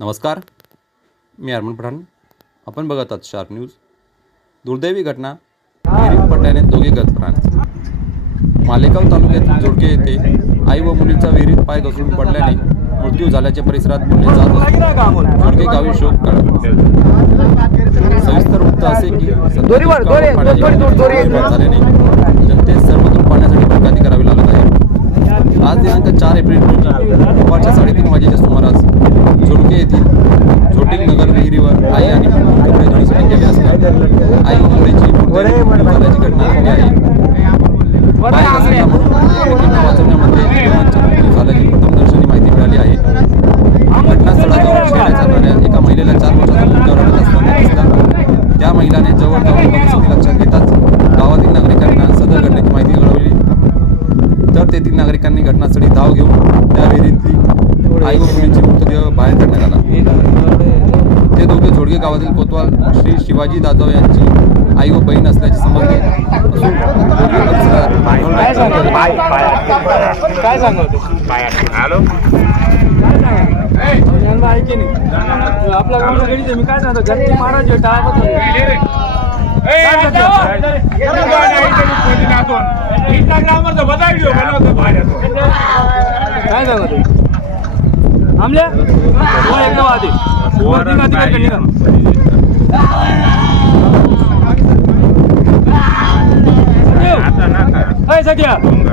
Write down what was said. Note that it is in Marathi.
नमस्कार मी अरमन पठाण आपण बघत आहात शार्प न्यूज दुर्दैवी घटना पडल्याने दोघे गत प्राण मालेगाव तालुक्यात जोडके येथे आई व मुलीचा विहिरीत पाय घसरून पडल्याने मृत्यू झाल्याच्या परिसरात बोलले जात जोडके गावी शोक सविस्तर वृत्त असे की झाल्याने आज दिनांक चार एप्रिल रोजी दुपारच्या साडेतीन वाजेच्या सुमारास झोडके येथील झोटिंग नगर विहिरीवर आई आणि कपडे धुण्यासाठी गेले असता आई झाल्याची घटना घडली आहे. वाचवण्यामध्ये मृत्यू झाल्याची प्रथमदर्शनी माहिती मिळाली आहे. घटनास्थळाजवळ शेळ्या चालणाऱ्या एका महिलेला चार वर्षाचा रडत असताना त्या महिलाने जवळ जाऊन परिस्थिती लक्षात घेताच गावातील नागरिकांना सदर घटनेची माहिती कळवली तेथील नागरिकांनी घटनास्थळी धाव घेऊन त्या विहिरीतली आई व मुलींची मृतदेह बाहेर काढण्यात आला. ते दोघे झोडगे गावातील कोतवाल श्री शिवाजी जाधव यांची आई व बहीण असल्याचे समजले. काय सांगतो? आपला मी काय सांगतो? घरचे महाराज હતો ઇન્સ્ટાગ્રામ પર તો બતાવી દો પેલો તો ભાઈ હતો. કાઈ ગયો હતી આમલે ઓ એક વાદી વાદી વાદી કરી નિકમ એ જગ્યા